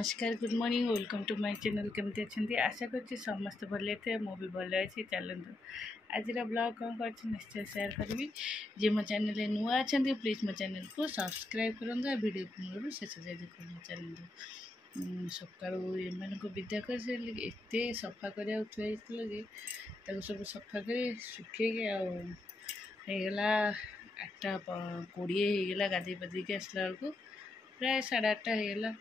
नमस्कार good morning welcome to my channel केमती अच्छे आशा कर समस्त भले थे मु भी भल अच्छी चलतु आज ब्लॉग कौन कर निश्चय शेयर करी जी मो चैनल नुआ अच्छा प्लीज मो चैनल को सब्सक्राइब करूँ वीडियो पूर्व शेष जाए देखो चलतु सका एम को विदा कर सारे एत सफा करा थी सब सफा कर सुखे आगला 8:20 गाधे पाधे आसला बेलू प्राय 8:30 होगला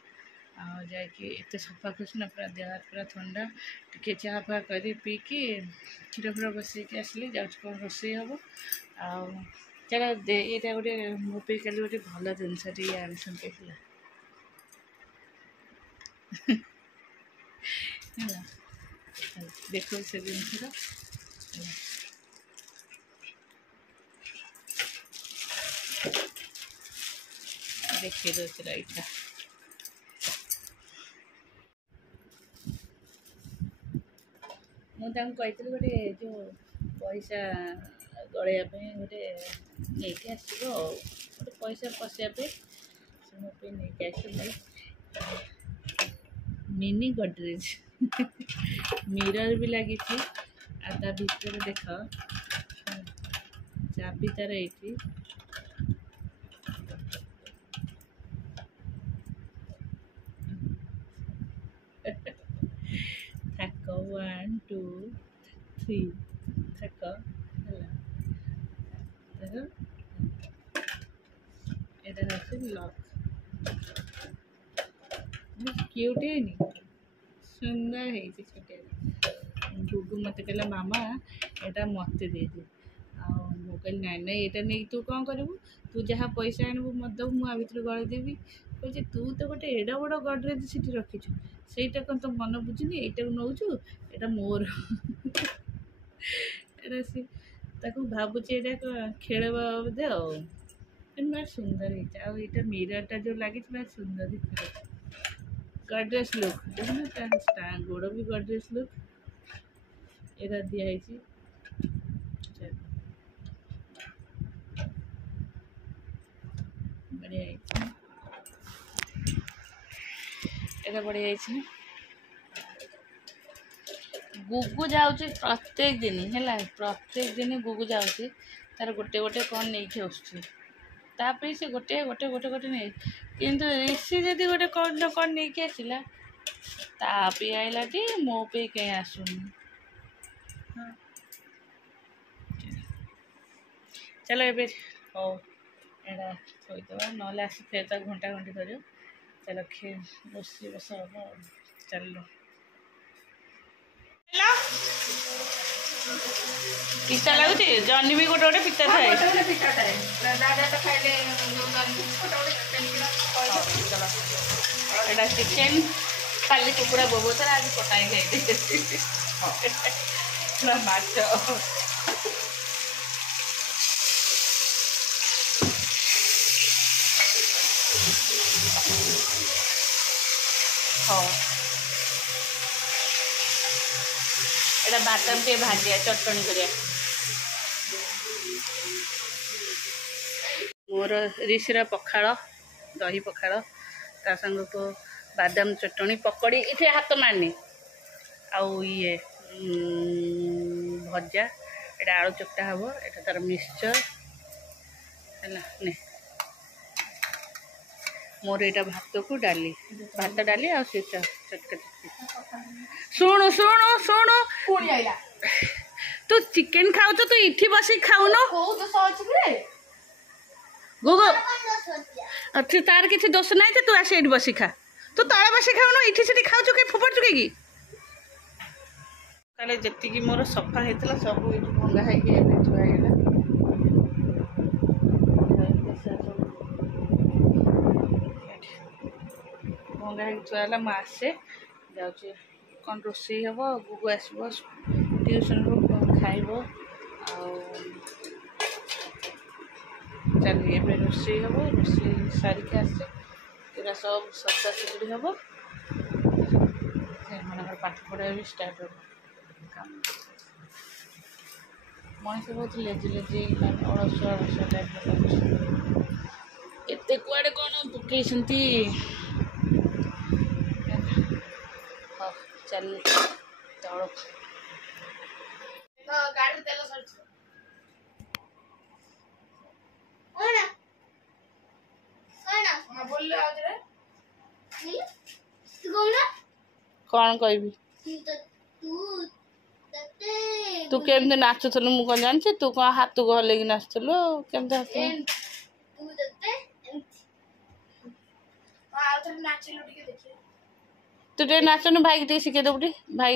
आते सफा कर पूरा देह पूरा ठंडा टे चाह फा कर पीकी क्षीर फीर बसैक आसली जा कौन रोसे हम चल यहाँ गोटे मो पे कल गोटे भल जिनस आनी देख से जिन देखिए दूसरा इटा मुझे कही गोटे जो पैसा गलैया गोटे नहीं आसो गोटे पैसा पशियापे से नहीं आस मिनी गडरेज मिरर भी लगी भीतर देख चाबी तार ये थक 1 2 3 थक लक क्यूट है सुंदर है छोटे गुगु मत कहला मामा यहाँ मत दे दे कहली ना ना यहाँ नहीं तू कौन करू तू जहाँ पैसा आणबू मत दब मुझे गलदेवी कहे तू तो गोटे एड बड़ गडरेज से रखीचु से कौन तो मन बुझुनी यहाँ नौचु यहाँ मोर भावुचे यहाँ खेल बोधे आ सुंदर है मिरर जो लगी सुंदर दिख गडरेज लुक देखना गोड़ भी गडरेज लुक यहाँ दिखाई बढ़िया ये बढ़िया गुगु जाऊँच प्रत्येक दिन है प्रत्येक दिन गुगु जाऊँच तार गोटे गोटे कौन नहीं आसुची से गोटे गोटे गोटे गोटे नहीं किंतु ऋषि जदि गोटे कौन न कौन नहीं आसला तापी आईला मो पे कहीं आसुनी चलो ये हो एड़ा थोड़ा ना आसी फिर तक घंटा घंटी कर चलो खे बस बस हम चलो पिता लगुच जन्नी भी गोटे गोटे पिता थाए एटा चिकेन खाली कुकुड़ा बहुत आज पकाई खाई माछ हाँ एटा बादाम टे भाजिया चटनी करिया मोर ऋषिर पखाड़ दही पखाड़ ता संग को बादाम चटनी पकड़ी इथे हाथ मारनी आउ ये भजा एटा आलू चकटा हम एटा तार मिक्सचर है मोर यहाँ भात को डाली भात डाली आ चटका चटकी शुणु शुणु शुणु तू चिकेन खाऊ तो इठी बस खाऊन गुगु अच्छा तार किसी दोष ना तू आस ये बस खा तू तले बस खाऊन इठी से खाऊ कहीं फोपाड़ू कहीं जी मोर सफा होता सब ये भंगा है भंगा थुआला मुझे जाऊँ कौन रोसे हम गुगु आसब ट्यूशन खाइब चल ये रोसे हम रोसे सारिक आसे पूरा सब सजा सजुड़ी हम पाठ पढ़ा भी स्टार्ट हो मनीष बहुत लेजी लेजी अलसुआ अलसुआ टाइप एत कुआड़े कौन पकई चल दौड़ो गाड़ी तेल सर कौन कहबी तू केमती नाचुलु मु कौन जानी तू कौन हाथ को हल्ले नाचुलु केमती तू टे नाचनु भाई के शिखे दबु भाई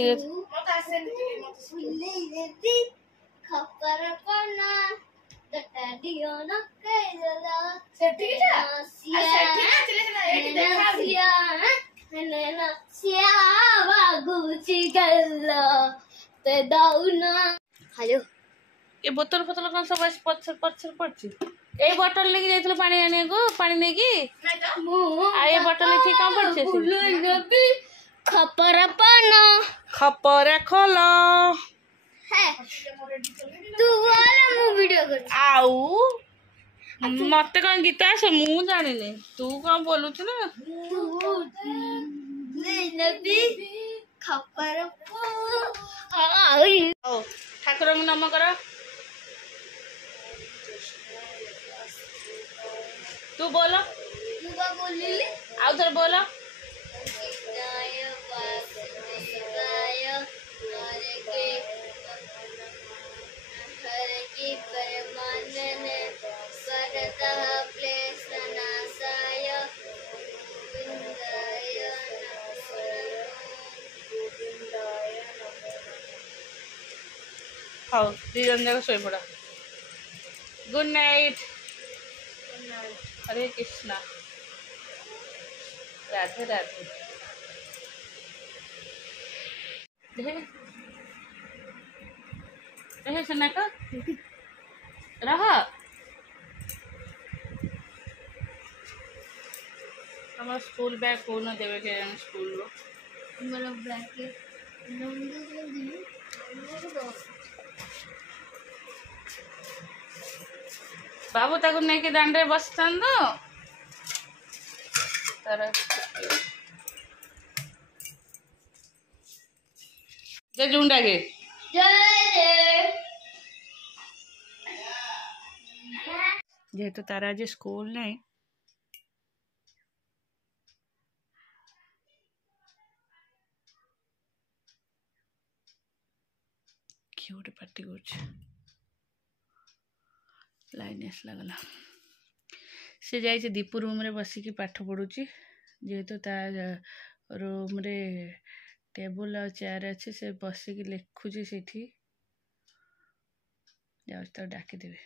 हेलो ये बोतल फोतल कौन सब पत्थर पत्थर पड़ची ए बोतल लेके जाइथलो पानी आने को पानी ने की आ ये बोतल ठीक काम पड़ছে खपर खोलो है तू वाला मु वीडियो कर आउ मते कौन गीत आसे मु जानी नहीं तू कौन बोलु छु ना नबी खपर ठाकुर नम कर तू बोलो आउ थोड़ा बोलो हाँ दीजन जाक शो पड़ा गुड नाइट हरे कृष्णा राधे राधे रहे सुना का रह हमारा स्कूल बैग कौन देवे के स्कूल रो मेरा ब्लैक के बाबू ताको नहीं के दांडे बसतन दो तर जे जुंडा के जेहेतु तार आज स्कूल नहीं किए गोटे पार्टी कर लाइनेस लगला से जाइए दीपू रूम रे बसिकी पाठ पढ़ुची जेहेतु ता रूम रे टेबुल और चेयर अच्छे से बसिकी लिखुची सेठी जाऊँ तो डाकीदेवी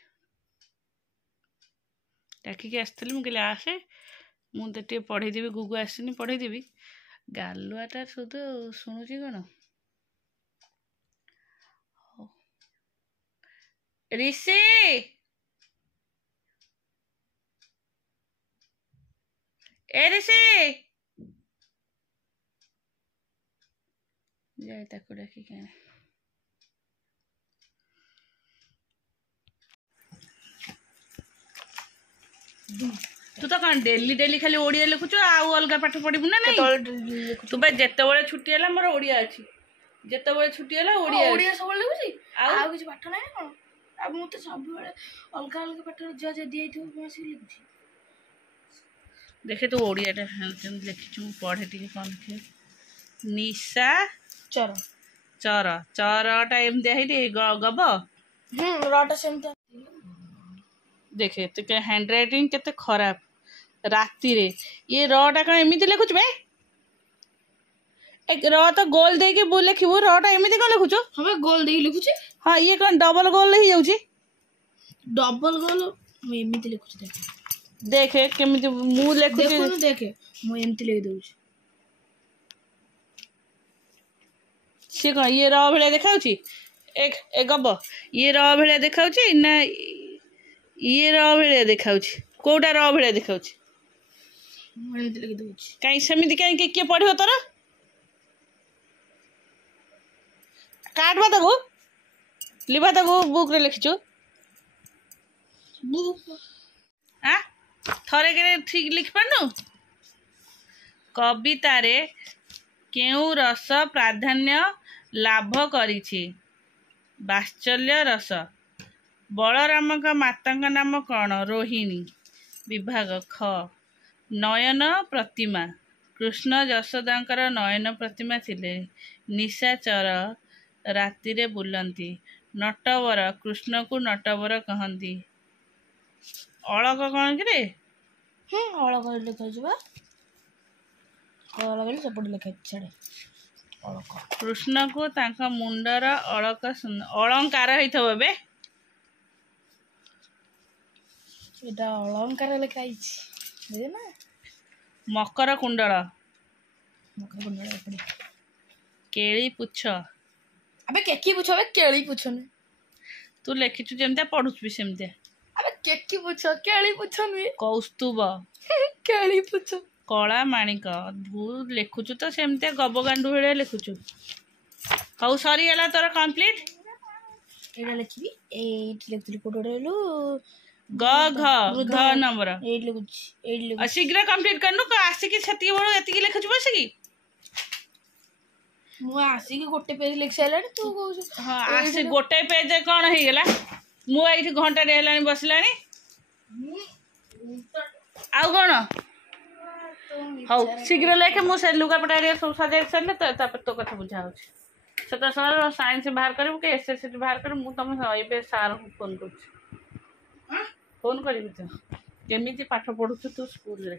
डाकिकी आसती मुझे आसे मुझे पढ़ेदेवी गुगु आसनी पढ़ेदेवी गालुआटा शुद्ध शुणुची कौन ऋषि ए ऋषि जाए ताको डाकी क्या तू तो कौन डेली डेली खाली ओडिया लिखुच आउ अलग पाठ पढ़बू ना नहीं तू बे जेतेबेले छुट्टी है मोर ओडिया अछि जेतेबेले छुट्टी है ओडिया ओडिया सब लिखुची आ किछ पाठ नै कोन अब मु तो सब बेले अलग अलग पाठ जे जे दियै थु बस लिखुची देखे तू ओडियाटा लिखी पढ़े टी कौन लिखे निशा चर चर चरटा एमती है गब रटा सेम देखे तो क्या हैंड राइटिंग केते खराब राति रे ये रटा कौन एमती लिखुच बे एक र तो गोल दे के बो लिखिबो रटा एमती कौन लिखुच हमें गोल दे लिखुची हाँ ये कौन डबल गोल ही जाउची डबल गोल मु एमती लिखुची देखे केमिति मु लिखुची देखो देखे मु एमती लिख दउची से कौन ये र भले देखाउची एक गब ये र भले देखाउची ना ये र भले देखाउची कोटा र भले देखाउची मु एमती लिख दउची कहीं सेमिति कहीं के पढ़ियो तोर काटबा तको लिबा तको बुक रे लिखिचो बुक हाँ थरे के ठीक लिख पारनु कविता रे କେଉଁ ରସ ପ୍ରାଧାନ୍ୟ ଲାଭ କରିଛି? ବାତ୍ସଲ୍ୟ ରସ। ବଳରାମଙ୍କ ମାତାଙ୍କ ନାମ କ'ଣ? ରୋହିଣୀ। ବିଭାଗ ଖ। ନୟନ ପ୍ରତିମା। କୃଷ୍ଣ ଯଶୋଦାଙ୍କର ନୟନ ପ୍ରତିମା ଥିଲେ। ନିଶାଚର ରାତିରେ ବୁଲନ୍ତି। ନଟବର। କୃଷ୍ଣକୁ ନଟବର କହନ୍ତି। ଅଳକ କ'ଣ କିରେ? ଅଳକ ଲେଖା ହେଇଛି ବା। ଅଳକ ସେପଟେ ଲେଖା ହେଇଛି ଛାଡ଼େ। ଅଳକ। କୃଷ୍ଣକୁ ତାଙ୍କ ମୁଣ୍ଡର ଅଳକ ଅଳଙ୍କାର ହେଇଥିବ ଏବେ। ଏଇଟା ଅଳଙ୍କାର ଲେଖା ହେଇଛି ବୁଝେ ନା। ମକର କୁଣ୍ଡଳ। ମକର କୁଣ୍ଡଳ ଏପଟେ। କେଳି ପୁଛ। ଆବେ କେକି ପୁଛ ଆବେ କେଳି ପୁଛନି। ତୁ ଲେଖିଛୁ ଯେମିତିଆ ପଢୁଛୁ ବି ସେମିତିଆ। ଆବେ କେକି ପୁଛ କେଳି ପୁଛ ନୁହେଁ। କୌସ୍ତୁଭ। କେଳି ପୁଛ। କଳା ମାଣିକ। ଲେଖୁଛୁ ତ ସେମିତିଆ ଗବଗାଣ୍ଡୁ ଭଳିଆ ଲେଖୁଛୁ। ହଉ ସରିଗଲା ତୋର କମ୍ପ୍ଲିଟ। ଏଇଟା ଲେଖିବି। ଏଇଠି ଲେଖୁଥିଲି କୋଉଠି ରହିଲୁ? ଗ ଘ ଘ ନମ୍ବର। ଏଇଠି ଲେଖୁଛି ଏଇଠି ଲେଖୁଛି। ଶୀଘ୍ର କମ୍ପ୍ଲିଟ କରନୁ। ଆସିକି ସେତିକି ବେଳୁ ଏତିକି ଲେଖୁଛୁ ବସିକି। ମୁଁ ଆସିକି ଗୋଟେ ପେଜ ଲେଖି ସାରିଲାଣି ତୁ କହୁଛୁ। ହଁ ଆସି ଗୋଟେ ପେଜ କ'ଣ ହେଇଗଲା? ମୁଁ ଏଇଠି ଘଣ୍ଟାଟେ ହେଲାଣି ବସିଲାଣି। ଆଉ କ'ଣ? ହଉ ଶୀଘ୍ର ଲେଖେ। ମୁଁ ସେ ଲୁଗାପଟା ଏରିଆ ସବୁ ସଜାଡ଼ି ସାରିଲେ ତାପରେ ତୋ କଥା ବୁଝା ହଉଛି। ସେଟା ସାର୍ ସାଇନ୍ସ ବାହାର କରିବୁ କି SST ବାହାର କରିବୁ। ମୁଁ ତମ ଏବେ ସାର୍ଙ୍କୁ ଫୋନ୍ କରୁଛି। ଫୋନ୍ କରିବି ତ କେମିତି ପାଠ ପଢୁଛୁ ତୁ ସ୍କୁଲରେ।